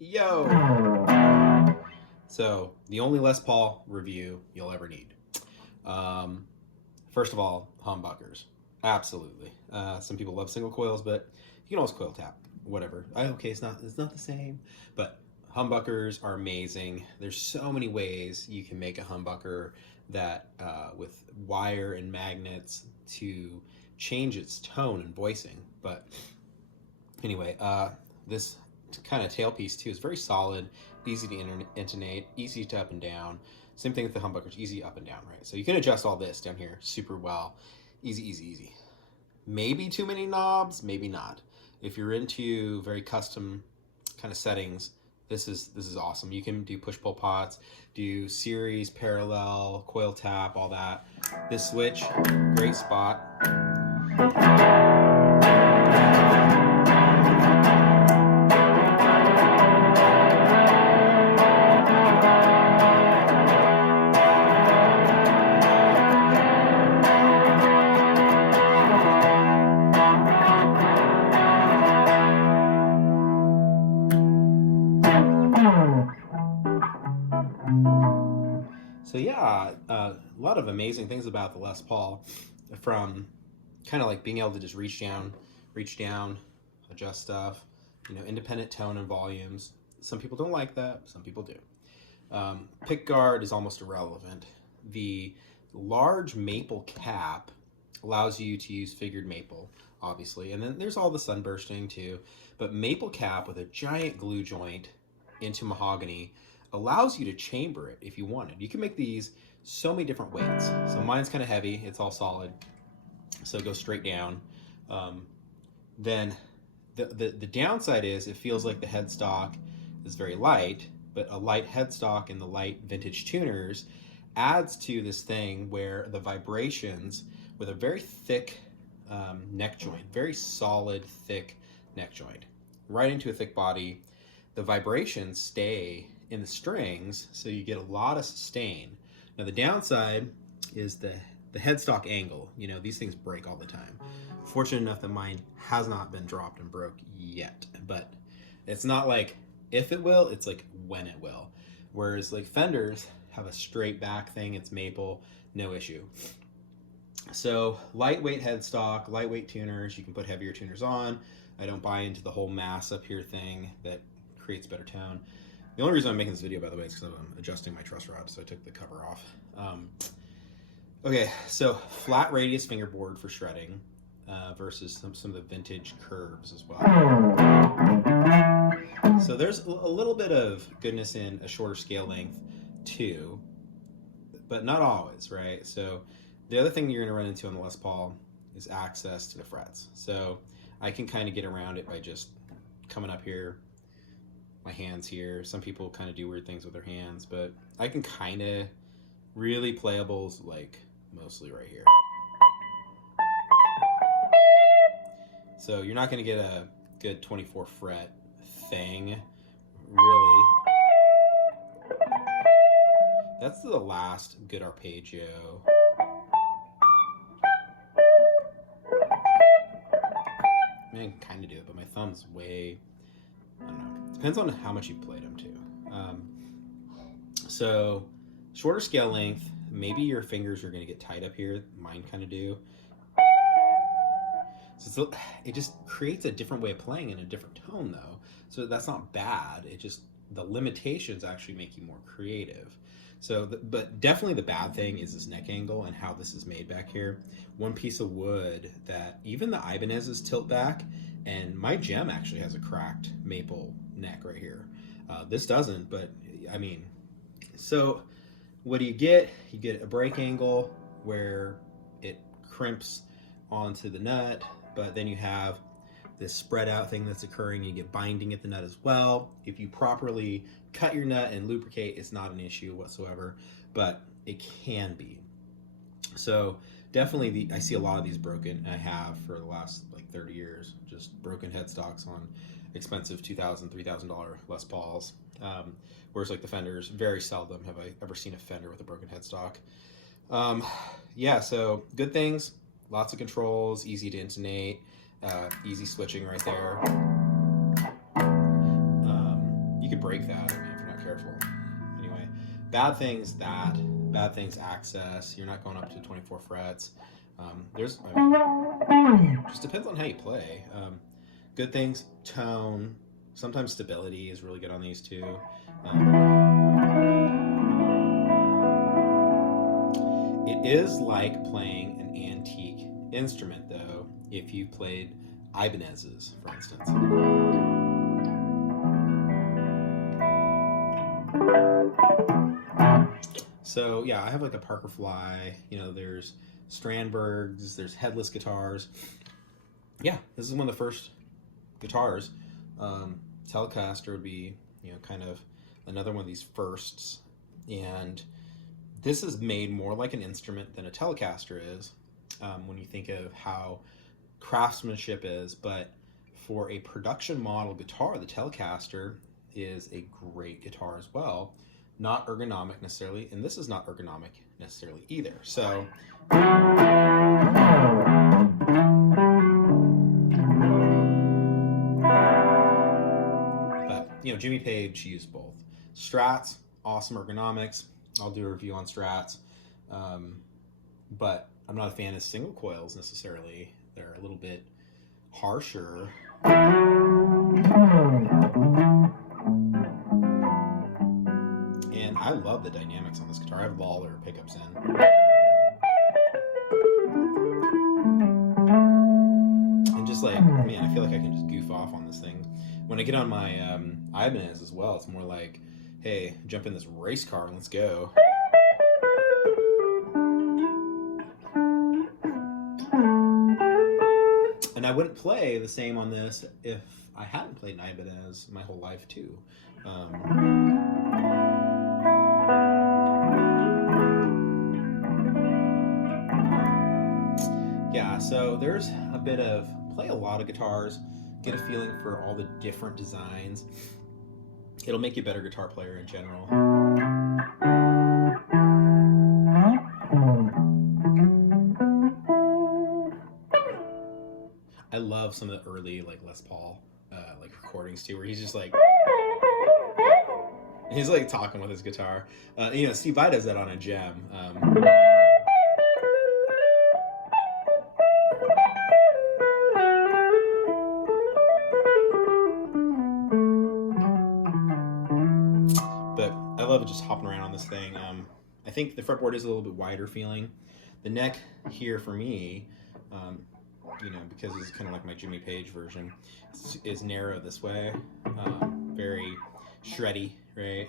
Yo! So, the only Les Paul review you'll ever need. Um, First of all, humbuckers. Absolutely. Some people love single coils, but you can always coil tap. Whatever. Okay, it's not the same, but humbuckers are amazing. There's so many ways you can make a humbucker that with wire and magnets to change its tone and voicing. But anyway, this kind of tailpiece too is very solid, easy to intonate, easy to up and down. Same thing with the humbuckers, easy up and down, right? So you can adjust all this down here super well. Easy, easy, easy. Maybe too many knobs, maybe not. If you're into very custom kind of settings, this is awesome. You can do push-pull pots, do series, parallel, coil tap, all that. This switch, great spot. So yeah, a lot of amazing things about the Les Paul, from kind of like being able to just reach down, adjust stuff, independent tone and volumes. Some people don't like that, some people do. Pick guard is almost irrelevant. The large maple cap allows you to use figured maple, obviously, and then there's all the sunbursting too. But maple cap with a giant glue joint into mahogany allows you to chamber it if you wanted. You can make these so many different weights. So mine's kind of heavy, it's all solid, so it goes straight down. Then the downside is it feels like the headstock is very light, but a light headstock and the light vintage tuners adds to this thing where the vibrations with a very thick neck joint, very solid, thick neck joint, right into a thick body, the vibrations stay in the strings, so you get a lot of sustain. Now the downside is the headstock angle. These things break all the time. Fortunate enough that mine has not been dropped and broke yet, but it's not like if it will, it's like when it will. Whereas like Fenders have a straight back thing, it's maple, no issue. So lightweight headstock, lightweight tuners, you can put heavier tuners on. I don't buy into the whole mass up here thing that creates better tone. The only reason I'm making this video, by the way, is because I'm adjusting my truss rod, so I took the cover off. Okay, so flat radius fingerboard for shredding versus some of the vintage curves as well. So there's a little bit of goodness in a shorter scale length too, but not always, right? So the other thing you're going to run into on the Les Paul is access to the frets. So I can kind of get around it by just coming up here, my hands here. Some people kind of do weird things with their hands, but I can kind of really playables like mostly right here. So you're not going to get a good 24 fret thing, really. That's the last good arpeggio. I mean, I can kind of do it, but my thumb's way, I don't know. Depends on how much you've played them too. So shorter scale length, maybe your fingers are going to get tight up here. Mine kind of do. So it just creates a different way of playing in a different tone though. So that's not bad. It just, the limitations actually make you more creative. So, but definitely the bad thing is this neck angle and how this is made back here. One piece of wood that even the Ibanez's tilt back, and my gem actually has a cracked maple neck right here. This doesn't, but I mean, so what do you get? You get a break angle where it crimps onto the nut, but then you have this spread out thing that's occurring. You get binding at the nut as well. If you properly cut your nut and lubricate, it's not an issue whatsoever, but it can be. So definitely I see a lot of these broken. I have for the last like 30 years, just broken headstocks on expensive $2,000, $3,000 Les Pauls. Whereas like the Fenders, very seldom have I ever seen a Fender with a broken headstock. Yeah, so good things, lots of controls, easy to intonate, easy switching right there. You can could break that, I mean, if you're not careful. Anyway, bad things access. You're not going up to 24 frets. Just depends on how you play. Good things, tone. Sometimes stability is really good on these too. It is like playing an antique instrument, though, if you played Ibanez's, for instance. So yeah, I have like a Parker Fly. There's Strandbergs, there's headless guitars. Yeah, this is one of the first guitars. Telecaster would be, kind of another one of these firsts. And this is made more like an instrument than a Telecaster is, when you think of how craftsmanship is. But for a production model guitar, the Telecaster is a great guitar as well. Not ergonomic necessarily, and this is not ergonomic necessarily either. So but Jimmy Page used both. Strats, awesome ergonomics. I'll do a review on Strats, but I'm not a fan of single coils necessarily. They're a little bit harsher. And I love the dynamics on this guitar. I have Lawler pickups in. And just like, man, I feel like I can just goof off on this thing. When I get on my Ibanez as well, it's more like, hey, jump in this race car and let's go. And I wouldn't play the same on this if I hadn't played an Ibanez my whole life too. Yeah, so there's a bit of play a lot of guitars, get a feeling for all the different designs. It'll make you a better guitar player in general. I love some of the early like Les Paul like recordings too, where he's just like talking with his guitar. Steve Vai does that on a gem. But I love just hopping around on this thing. I think the fretboard is a little bit wider feeling. The neck here for me, because it's kind of like my Jimmy Page version, is narrow this way. Very shreddy, right?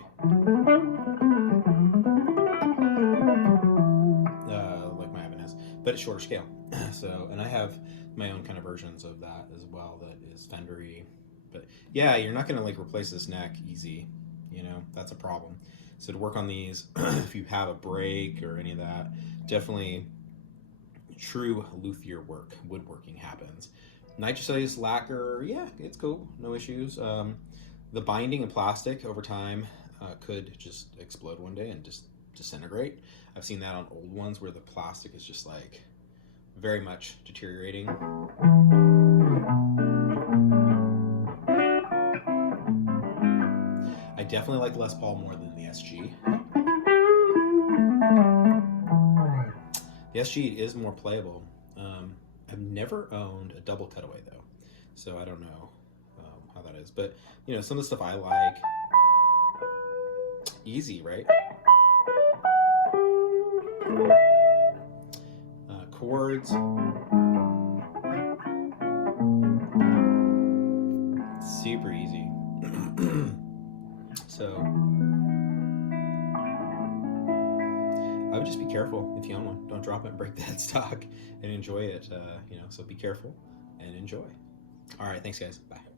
Like my Ibanez, but it's shorter scale. So, and I have my own kind of versions of that as well that is Fendery. But yeah, you're not gonna like replace this neck easy. That's a problem. So to work on these, if you have a break or any of that, definitely true luthier work, woodworking happens. Nitrocellulose lacquer, yeah, it's cool, no issues. The binding in plastic over time could just explode one day and just disintegrate. I've seen that on old ones where the plastic is just like very much deteriorating. I definitely like Les Paul more than the SG. The SG is more playable. I've never owned a double cutaway though, so I don't know how that is. But some of the stuff I like, easy, right? Chords, super easy. So I would just be careful if you own one. Don't drop it and break the headstock, and enjoy it. So be careful and enjoy. All right, thanks guys. Bye.